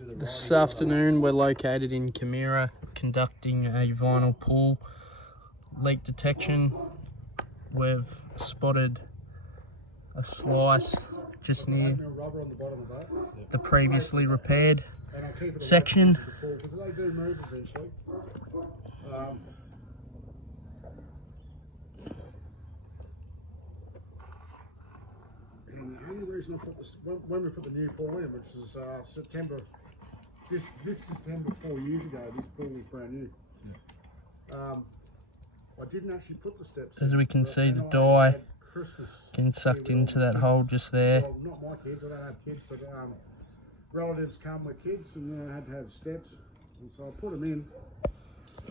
This afternoon we're located in Camira conducting a vinyl pool leak detection. We've spotted a slice just near the previously repaired section. And the only reason I put this, when we put the new pool in, which is September, this September 4 years ago, this pool was brand new. Yeah. I didn't actually put the steps As in, we can see, the dye getting sucked into that hole just there. Well, not my kids, I don't have kids, but relatives come with kids, and then I had to have steps, and so I put them in.